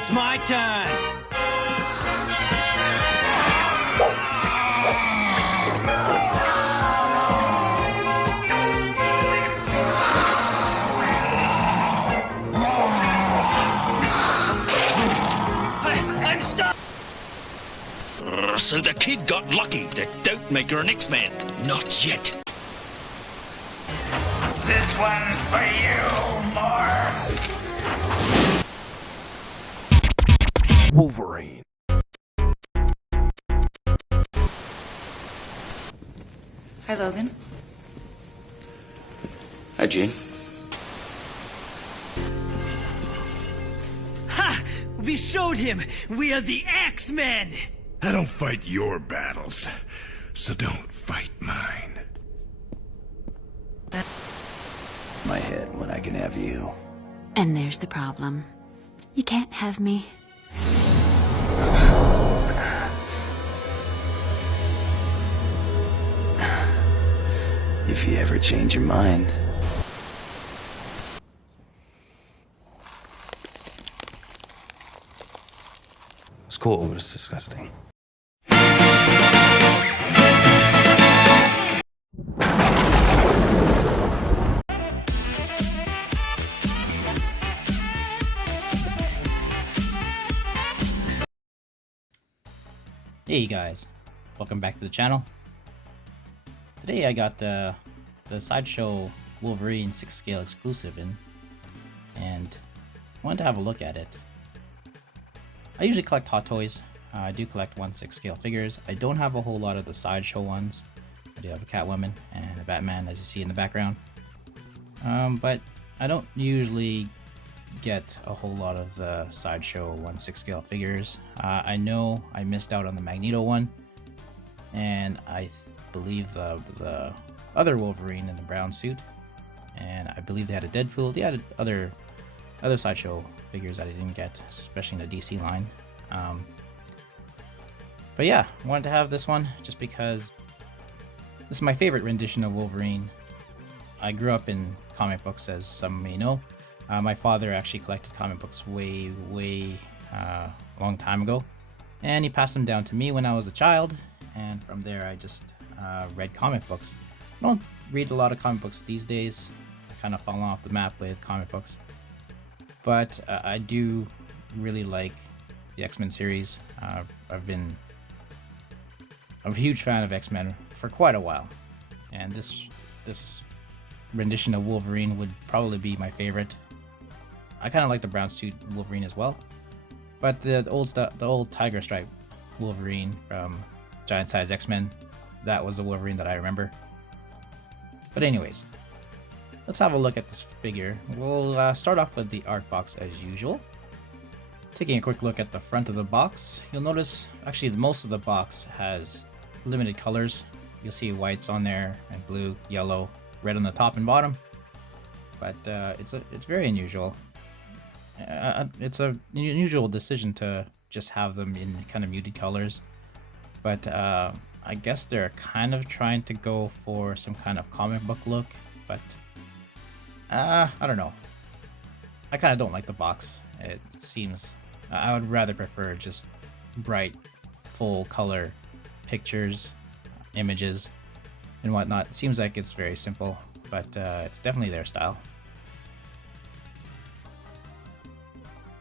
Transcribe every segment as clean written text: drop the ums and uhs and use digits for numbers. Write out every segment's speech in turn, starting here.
it's my turn! I'm stuck! So the kid got lucky that don't make her an X-Man. Not yet. This one's for you, Morph! Wolverine. Hi, Logan. Hi, Jean. Ha! We showed him! We are the X-Men! I don't fight your battles, so don't fight mine. My head when I can have you. And there's the problem. You can't have me. If you ever change your mind. It's cool, but it's disgusting. Hey guys, welcome back to the channel. Today I got the Sideshow Wolverine Sixth Scale exclusive in, and wanted to have a look at it. I usually collect Hot Toys. I do collect 1/6 scale figures. I don't have a whole lot of the Sideshow ones. I do have a Catwoman and a Batman, as you see in the background. But I don't usually get a whole lot of the Sideshow 1/6 scale figures. I know I missed out on the Magneto one, and I believe the other Wolverine in the brown suit, and I believe they had a Deadpool. They had other Sideshow figures that I didn't get, especially in the DC line. But yeah, I wanted to have this one just because this is my favorite rendition of Wolverine. I grew up in comic books, as some may know. My father actually collected comic books way a long time ago, and he passed them down to me when I was a child, and from there I just read comic books. I don't read a lot of comic books these days. I kind of fallen off the map with comic books, but I do really like the X-Men series. I've been a huge fan of X-Men for quite a while, and this rendition of Wolverine would probably be my favorite. I kind of like the brown suit Wolverine as well, but the old Tiger Stripe Wolverine from Giant Size X-Men, that was the Wolverine that I remember. But anyways, let's have a look at this figure. We'll start off with the art box as usual. Taking a quick look at the front of the box, you'll notice actually most of the box has limited colors. You'll see whites on there and blue, yellow, red on the top and bottom. But it's very unusual. It's an unusual decision to just have them in kind of muted colors, but I guess they're kind of trying to go for some kind of comic book look, but I don't know. I kind of don't like the box. It seems I would rather prefer just bright, full color pictures, images, and whatnot. It seems like it's very simple, but it's definitely their style.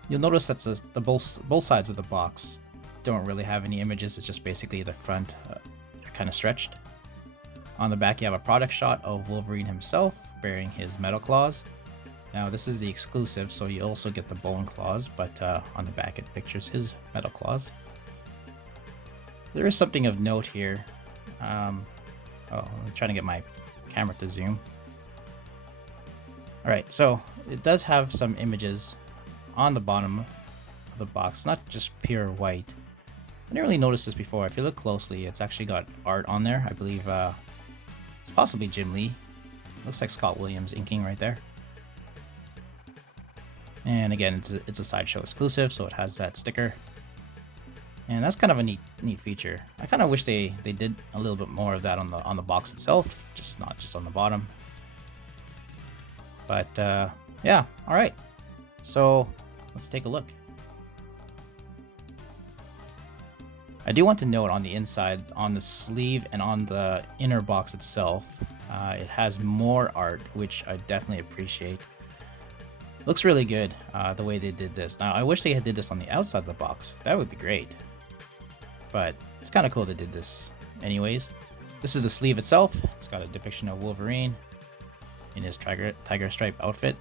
You'll notice that the both sides of the box don't really have any images. It's just basically the front kind of stretched. On the back you have a product shot of Wolverine himself bearing his metal claws. Now this is the exclusive, so you also get the bone claws, but on the back it pictures his metal claws. There is something of note here. I'm trying to get my camera to zoom. Alright, so it does have some images on the bottom of the box, not just pure white. I didn't really notice this before. If you look closely, it's actually got art on there. I believe it's possibly Jim Lee. Looks like Scott Williams inking right there. And again, it's a Sideshow exclusive, so it has that sticker. And that's kind of a neat feature. I kind of wish they did a little bit more of that on the box itself, just not just on the bottom. But yeah, all right. So let's take a look. I do want to note on the inside, on the sleeve and on the inner box itself, it has more art, which I definitely appreciate. Looks really good, the way they did this. Now, I wish they had did this on the outside of the box. That would be great. But it's kind of cool they did this anyways. This is the sleeve itself. It's got a depiction of Wolverine in his tiger stripe outfit.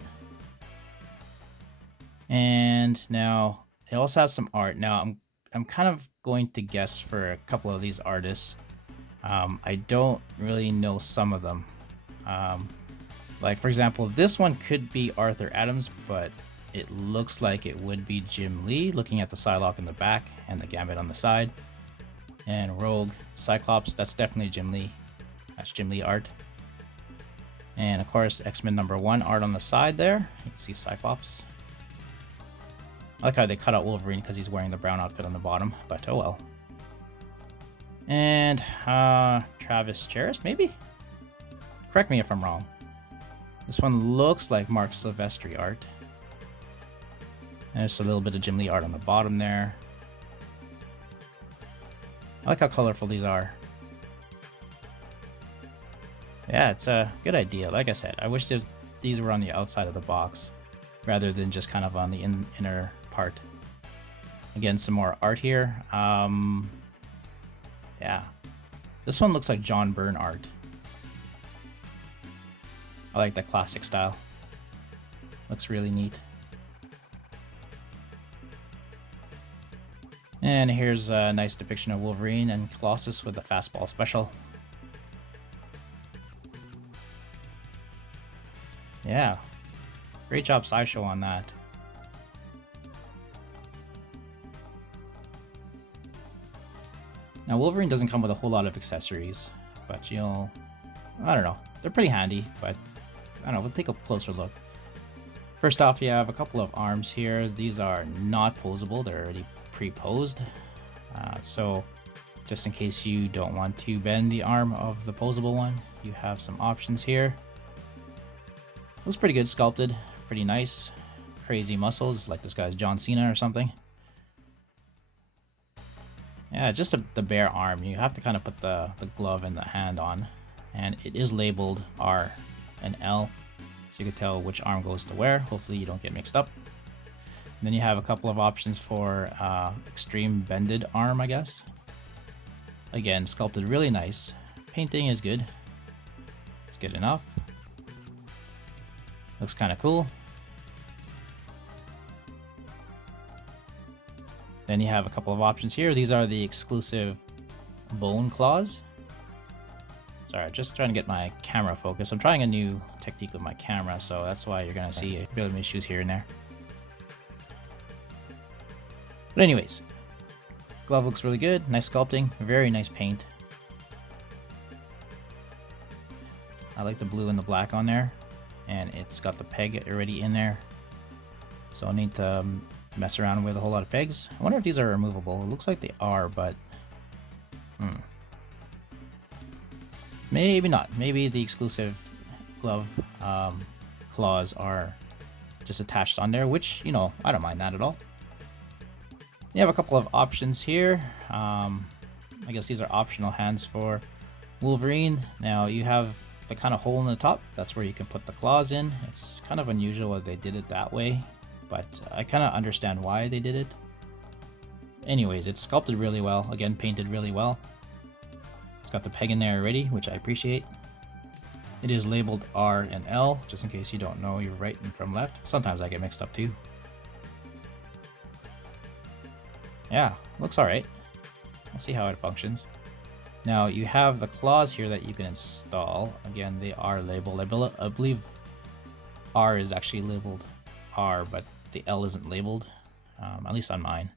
And now it also has some art. Now I'm kind of going to guess for a couple of these artists. I don't really know some of them. Like for example, this one could be Arthur Adams, but it looks like it would be Jim Lee, looking at the Psylocke in the back and the Gambit on the side. And Rogue, Cyclops, that's definitely Jim Lee. That's Jim Lee art. And of course, X-Men #1 art on the side there. You can see Cyclops. I like how they cut out Wolverine because he's wearing the brown outfit on the bottom, but oh well. And Travis Charest, maybe? Correct me if I'm wrong. This one looks like Mark Silvestri art. And there's a little bit of Jim Lee art on the bottom there. I like how colorful these are. Yeah, it's a good idea. Like I said, I wish these were on the outside of the box rather than just kind of on the inner part. Again, some more art here. Yeah. This one looks like John Byrne art. I like that classic style. Looks really neat. And here's a nice depiction of Wolverine and Colossus with the fastball special. Yeah. Great job, Sideshow, on that. Now, Wolverine doesn't come with a whole lot of accessories, but you'll... I don't know. They're pretty handy, but I don't know. We'll take a closer look. First off, you have a couple of arms here. These are not posable. They're already pre-posed. So just in case you don't want to bend the arm of the posable one, you have some options here. Looks pretty good sculpted. Pretty nice. Crazy muscles, like this guy's John Cena or something. Yeah, just the bare arm. You have to kind of put the glove and the hand on. And it is labeled R and L, so you can tell which arm goes to where. Hopefully you don't get mixed up. And then you have a couple of options for extreme bended arm, I guess. Again, sculpted really nice. Painting is good. It's good enough. Looks kind of cool. Then you have a couple of options here. These are the exclusive bone claws. Sorry, just trying to get my camera focused. I'm trying a new technique with my camera, so that's why you're going to see a bit of issues here and there. But anyways, glove looks really good. Nice sculpting. Very nice paint. I like the blue and the black on there. And it's got the peg already in there. So I'll need to mess around with a whole lot of pegs. I wonder if these are removable. It looks like they are, but... maybe not. Maybe the exclusive glove claws are just attached on there, which, you know, I don't mind that at all. You have a couple of options here. I guess these are optional hands for Wolverine. Now you have the kind of hole in the top. That's where you can put the claws in. It's kind of unusual that they did it that way, but I kind of understand why they did it. Anyways, it's sculpted really well. Again, painted really well. It's got the peg in there already, which I appreciate. It is labeled R and L, just in case you don't know your right and from left. Sometimes I get mixed up too. Yeah, looks alright. We'll see how it functions. Now, you have the claws here that you can install. Again, they are labeled. I believe R is actually labeled R, but the L isn't labeled, at least on mine.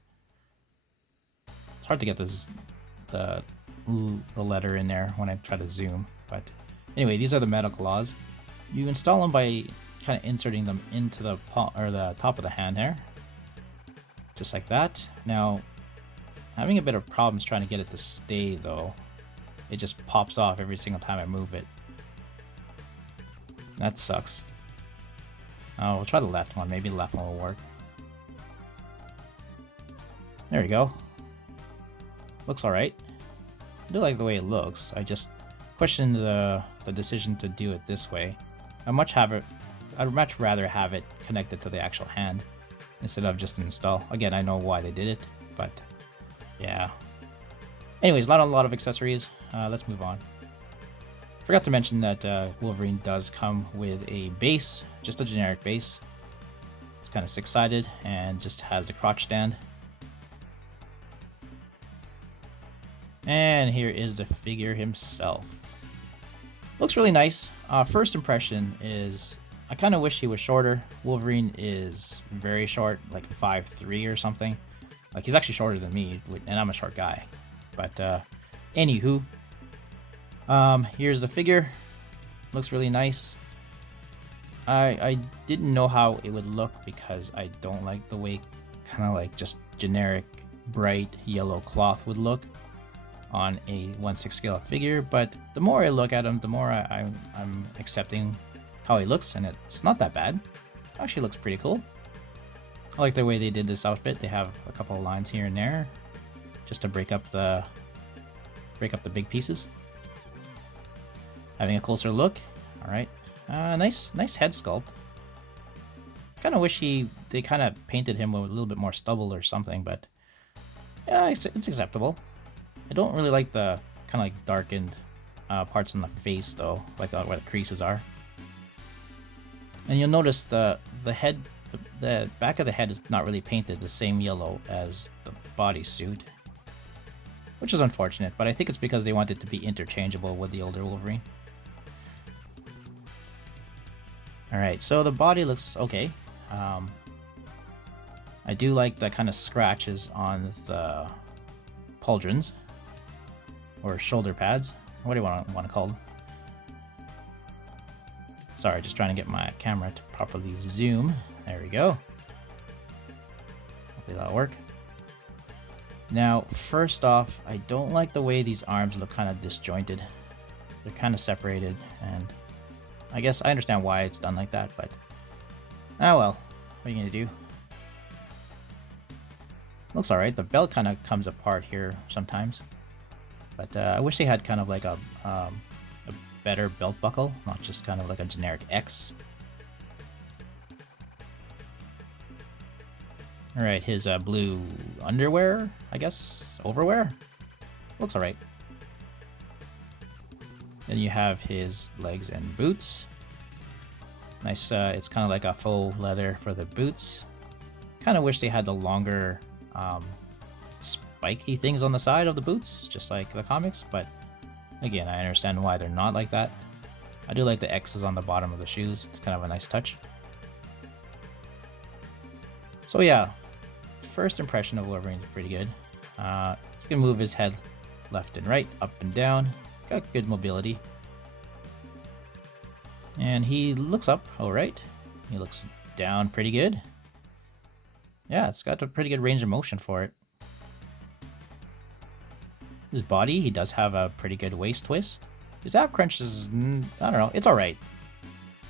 It's hard to get the letter in there when I try to zoom, but anyway, these are the metal claws. You install them by kind of inserting them into the top of the hand there, just like that. Now, having a bit of problems trying to get it to stay though. It just pops off every single time I move it. That sucks. Oh, we'll try the left one. Maybe the left one will work. There we go. Looks alright. I do like the way it looks. I just question the decision to do it this way. I'd much rather have it connected to the actual hand instead of just install. Again, I know why they did it, but yeah. Anyways, not a lot of accessories. Let's move on. Forgot to mention that Wolverine does come with a base, just a generic base. It's kind of six-sided and just has a crotch stand. And here is the figure himself. Looks really nice. First impression is I kind of wish he was shorter. Wolverine is very short, like 5'3" or something. Like, he's actually shorter than me, and I'm a short guy. But anywho, here's the figure. Looks really nice. I didn't know how it would look because I don't like the way kind of like just generic bright yellow cloth would look on a 1/6 scale figure, but the more I look at him, the more I'm accepting how he looks, and it's not that bad. Actually looks pretty cool. I like the way they did this outfit. They have a couple of lines here and there just to break up the big pieces. Having a closer look. All right. Nice head sculpt. Kind of wish they kind of painted him with a little bit more stubble or something, but yeah, it's acceptable. I don't really like the kind of like darkened parts on the face though, like where the creases are. And you'll notice the head, the back of the head is not really painted the same yellow as the bodysuit, which is unfortunate, but I think it's because they want it to be interchangeable with the older Wolverine. Alright, so the body looks okay. I do like the kind of scratches on the pauldrons, or shoulder pads. What do you want to call them? Sorry, just trying to get my camera to properly zoom. There we go. Hopefully that'll work. Now, first off, I don't like the way these arms look kind of disjointed. They're kind of separated, and I guess I understand why it's done like that, but oh well, what are you gonna do? Looks alright. The belt kind of comes apart here sometimes, but I wish they had kind of like a better belt buckle, not just kind of like a generic X. Alright, his blue underwear, I guess, overwear. Looks alright. Then you have his legs and boots. Nice, it's kind of like a faux leather for the boots. Kind of wish they had the longer spiky things on the side of the boots, just like the comics, but again, I understand why they're not like that. I do like the X's on the bottom of the shoes. It's kind of a nice touch. So yeah, first impression of Wolverine is pretty good. You can move his head left and right, up and down. Got good mobility. And he looks up alright. He looks down pretty good. Yeah, it's got a pretty good range of motion for it. His body, he does have a pretty good waist twist. His ab crunch is, I don't know, it's alright.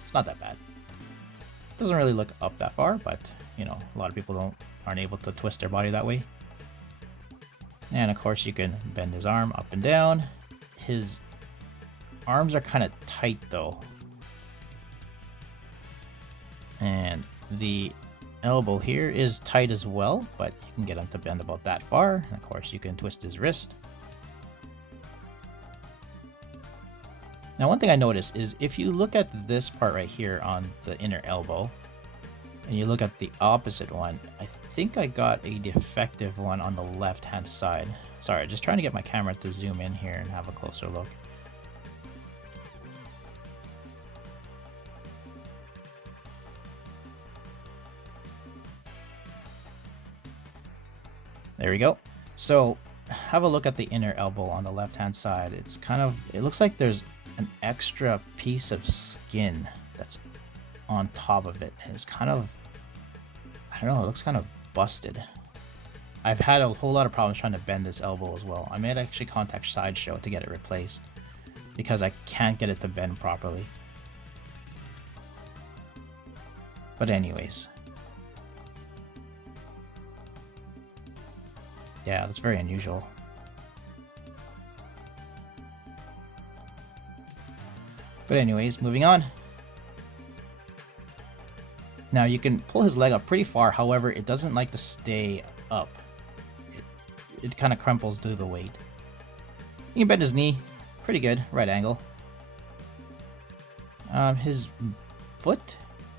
It's not that bad. Doesn't really look up that far, but, you know, a lot of people aren't able to twist their body that way. And of course you can bend his arm up and down. His arms are kind of tight though. And the elbow here is tight as well, but you can get him to bend about that far. And of course you can twist his wrist. Now one thing I noticed is if you look at this part right here on the inner elbow, and you look at the opposite one, I think I got a defective one on the left hand side. Sorry, just trying to get my camera to zoom in here and have a closer look. There we go. So have a look at the inner elbow on the left hand side. It's kind of, it looks like there's an extra piece of skin that's on top of it. And it's kind of, I don't know, it looks kind of busted. I've had a whole lot of problems trying to bend this elbow as well. I may actually contact Sideshow to get it replaced because I can't get it to bend properly. But anyways. Yeah, that's very unusual. But anyways, moving on. Now you can pull his leg up pretty far, however, it doesn't like to stay up. It kind of crumples due to the weight. You can bend his knee, pretty good, right angle. His foot,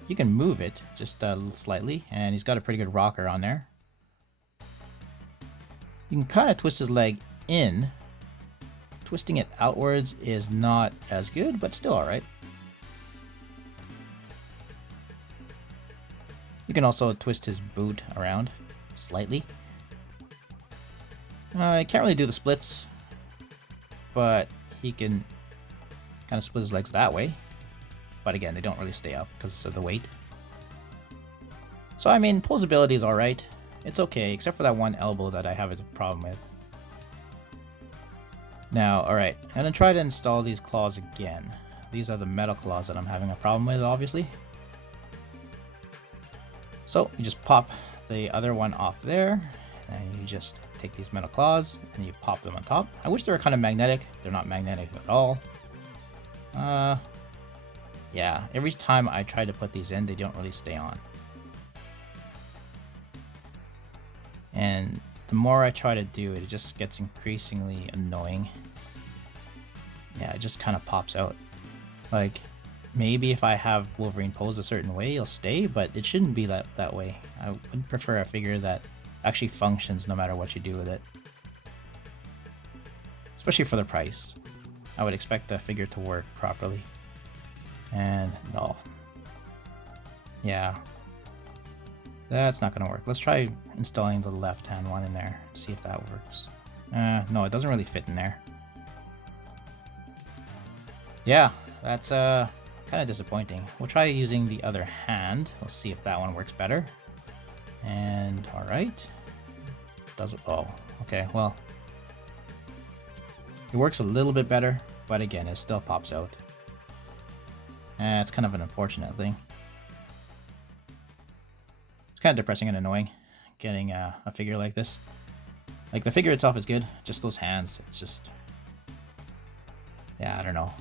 you can move it just slightly, and he's got a pretty good rocker on there. You can kind of twist his leg in. Twisting it outwards is not as good, but still alright. You can also twist his boot around slightly. I can't really do the splits, but he can kind of split his legs that way. But again, they don't really stay up because of the weight. So I mean, pulls ability is alright. It's okay, except for that one elbow that I have a problem with. Now, alright, I'm going to try to install these claws again. These are the metal claws that I'm having a problem with, obviously. So, you just pop the other one off there, and you just take these metal claws, and you pop them on top. I wish they were kind of magnetic. They're not magnetic at all. Yeah, every time I try to put these in, they don't really stay on. And the more I try to do it, it just gets increasingly annoying. Yeah, it just kind of pops out. Like, maybe if I have Wolverine pose a certain way, it'll stay, but it shouldn't be that way. I would prefer a figure that actually functions no matter what you do with it. Especially for the price. I would expect a figure to work properly. And no. Yeah. That's not going to work. Let's try installing the left-hand one in there. See if that works. No, it doesn't really fit in there. Yeah, that's kind of disappointing. We'll try using the other hand. We'll see if that one works better. And alright. Oh, okay, well. It works a little bit better, but again, it still pops out. It's kind of an unfortunate thing. It's kind of depressing and annoying getting a figure like this. Like, the figure itself is good, just those hands, it's just... Yeah, I don't know.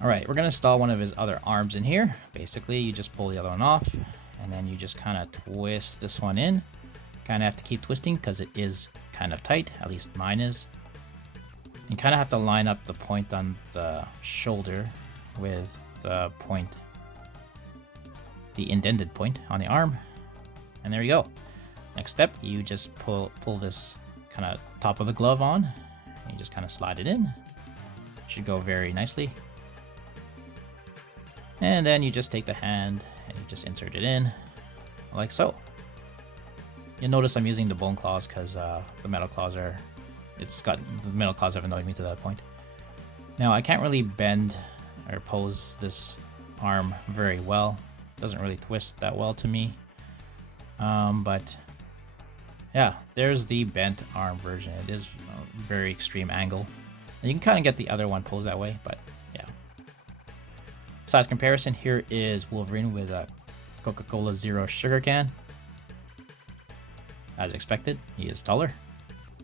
Alright, we're going to install one of his other arms in here. Basically, you just pull the other one off, and then you just kind of twist this one in. Kind of have to keep twisting because it is kind of tight, at least mine is. You kind of have to line up the point on the shoulder with the point, the indented point on the arm. And there you go. Next step, you just pull this kind of top of the glove on. And you just kind of slide it in. Should go very nicely. And then you just take the hand and you just insert it in, like so. You'll notice I'm using the bone claws because the metal claws are... the metal claws have annoyed me to that point. Now, I can't really bend or pose this arm very well. It doesn't really twist that well to me. But yeah, there's the bent arm version. It is a very extreme angle. And you can kind of get the other one posed that way, but yeah. Size comparison, here is Wolverine with a Coca-Cola Zero sugar can. As expected, he is taller,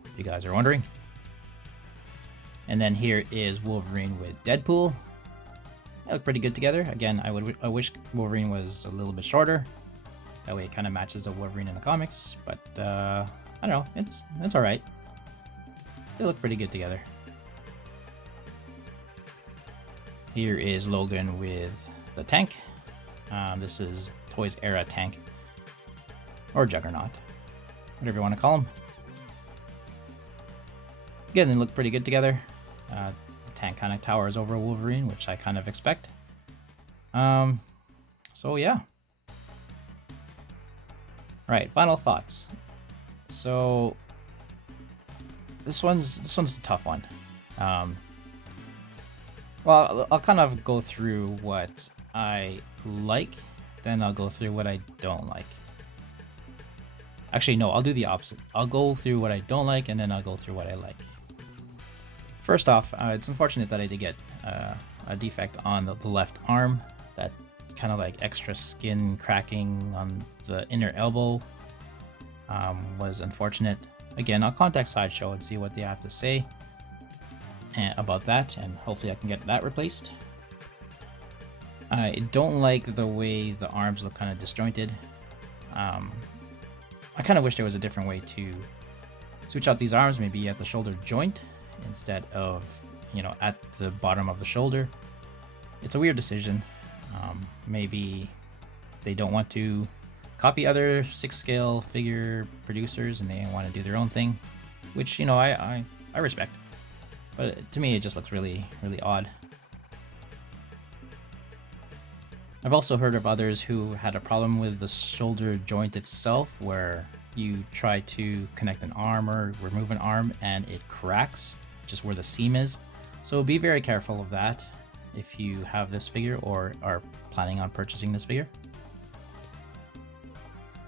if you guys are wondering. And then here is Wolverine with Deadpool. They look pretty good together. Again, I wish Wolverine was a little bit shorter. That way it kind of matches the Wolverine in the comics. But, I don't know. It's alright. They look pretty good together. Here is Logan with the tank. This is Toys Era tank. Or Juggernaut. Whatever you want to call him. Again, they look pretty good together. The tank kind of towers over Wolverine, which I kind of expect. So yeah. Right, final thoughts. So this one's a tough one. Well, I'll kind of go through what I like, then I'll go through what I don't like. Actually, no, I'll do the opposite. I'll go through what I don't like, and then I'll go through what I like. First off, it's unfortunate that I did get a defect on the left arm. That kind of like extra skin cracking on the inner elbow was unfortunate. Again, I'll contact Sideshow and see what they have to say. about that, and hopefully I can get that replaced. I don't like the way the arms look kind of disjointed. I kind of wish there was a different way to switch out these arms, maybe at the shoulder joint instead of, you know, at the bottom of the shoulder. It's a weird decision. Maybe they don't want to copy other 6th scale figure producers and they want to do their own thing, which, you know, I respect. But to me, it just looks really, really odd. I've also heard of others who had a problem with the shoulder joint itself, where you try to connect an arm or remove an arm and it cracks just where the seam is. So be very careful of that if you have this figure or are planning on purchasing this figure.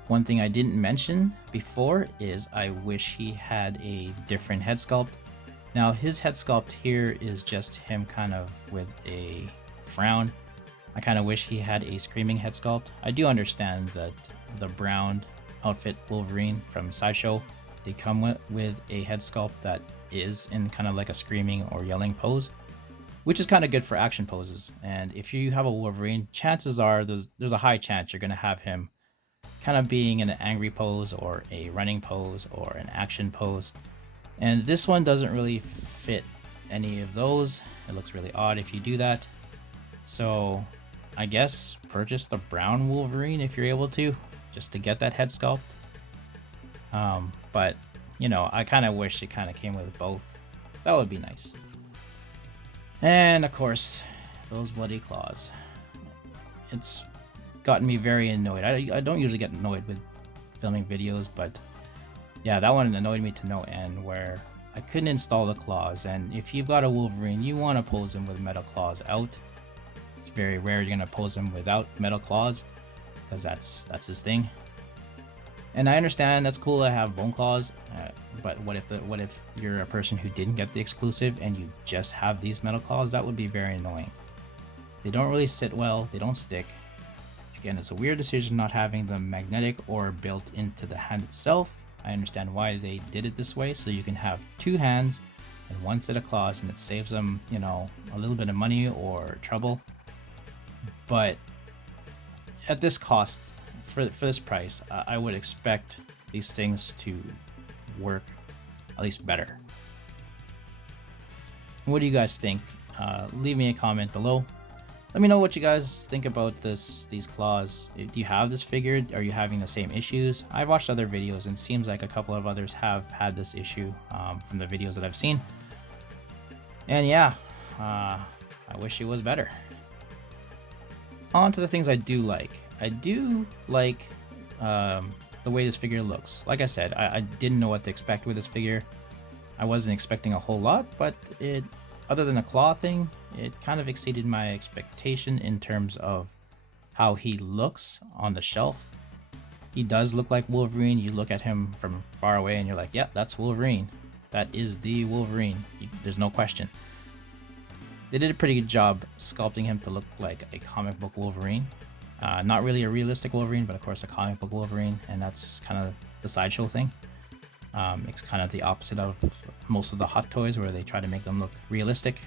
One thing I didn't mention before is I wish he had a different head sculpt. Now his head sculpt here is just him kind of with a frown. I kind of wish he had a screaming head sculpt. I do understand that the brown outfit Wolverine from Sideshow, they come with a head sculpt that is in kind of like a screaming or yelling pose, which is kind of good for action poses. And if you have a Wolverine, chances are there's a high chance you're going to have him kind of being in an angry pose or a running pose or an action pose. And this one doesn't really fit any of those. It looks really odd if you do that. So I guess purchase the brown Wolverine if you're able to, just to get that head sculpt. But, you know, I kind of wish it kind of came with both. That would be nice. And of course, those bloody claws. It's gotten me very annoyed. I don't usually get annoyed with filming videos, but yeah, that one annoyed me to no end, where I couldn't install the claws. And if you've got a Wolverine, you want to pose him with metal claws out. It's very rare you're going to pose him without metal claws, because that's his thing. And I understand that's cool to have bone claws, but what if you're a person who didn't get the exclusive and you just have these metal claws? That would be very annoying. They don't really sit well, they don't stick. Again, it's a weird decision not having them magnetic or built into the hand itself. I understand why they did it this way, so you can have two hands and one set of claws, and it saves them, you know, a little bit of money or trouble. But at this cost, for this price, I would expect these things to work at least better. What do you guys think? Leave me a comment below. Let me know what you guys think about these claws. Do you have this figure? Are you having the same issues? I've watched other videos and it seems like a couple of others have had this issue from the videos that I've seen. And yeah, I wish it was better. On to the things I do like. I do like the way this figure looks. Like I said, I didn't know what to expect with this figure. I wasn't expecting a whole lot, but other than the claw thing, it kind of exceeded my expectation in terms of how he looks on the shelf. He does look like Wolverine. You look at him from far away and you're like, yeah, that's Wolverine. That is the Wolverine. There's no question. They did a pretty good job sculpting him to look like a comic book Wolverine. Not really a realistic Wolverine, but of course a comic book Wolverine, and that's kind of the Sideshow thing. It's kind of the opposite of most of the Hot Toys, where they try to make them look realistic.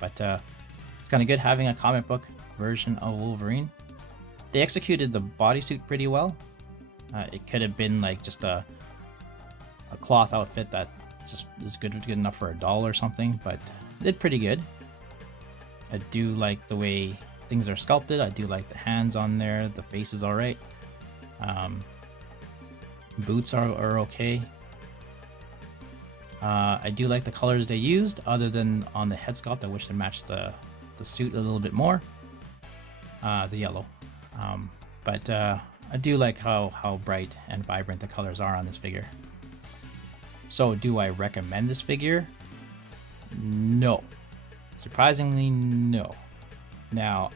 But it's kind of good having a comic book version of Wolverine. They executed the bodysuit pretty well. It could have been like just a cloth outfit that just is good enough for a doll or something, but it did pretty good. I do like the way things are sculpted. I do like the hands on there. The face is alright. Boots are okay. I do like the colors they used, other than on the head sculpt. I wish they matched the suit a little bit more. The yellow. But I do like how bright and vibrant the colors are on this figure. So do I recommend this figure? No. Surprisingly, no. Now,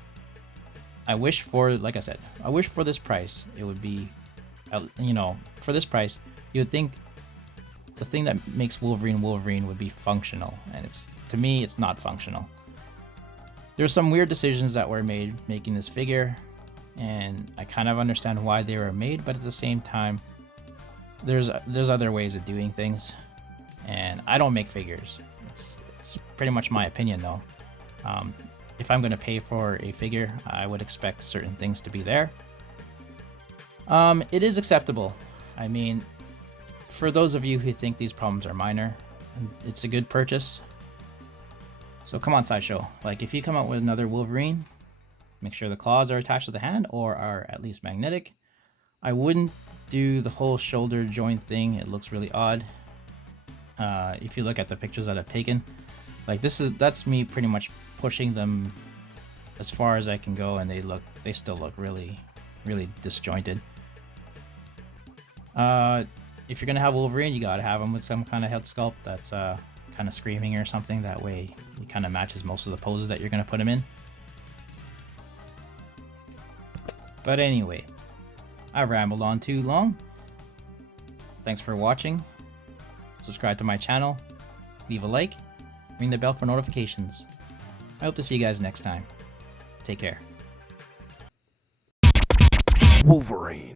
I wish for, like I said, I wish for this price, it would be, you know, for this price, you would think the thing that makes Wolverine Wolverine would be functional, and to me, it's not functional. There's some weird decisions that were made making this figure, and I kind of understand why they were made, but at the same time, there's other ways of doing things, and I don't make figures. It's pretty much my opinion, though. If I'm going to pay for a figure, I would expect certain things to be there. It is acceptable. I mean, for those of you who think these problems are minor, it's a good purchase. So come on, Sideshow. Like, if you come out with another Wolverine, make sure the claws are attached to the hand or are at least magnetic. I wouldn't do the whole shoulder joint thing. It looks really odd. If you look at the pictures that I've taken, like that's me pretty much pushing them as far as I can go, and they still look really, really disjointed. If you're gonna have Wolverine, you gotta have him with some kind of head sculpt that's kind of screaming or something. That way, he kind of matches most of the poses that you're gonna put him in. But anyway, I rambled on too long. Thanks for watching. Subscribe to my channel, leave a like, ring the bell for notifications. I hope to see you guys next time. Take care. Wolverine.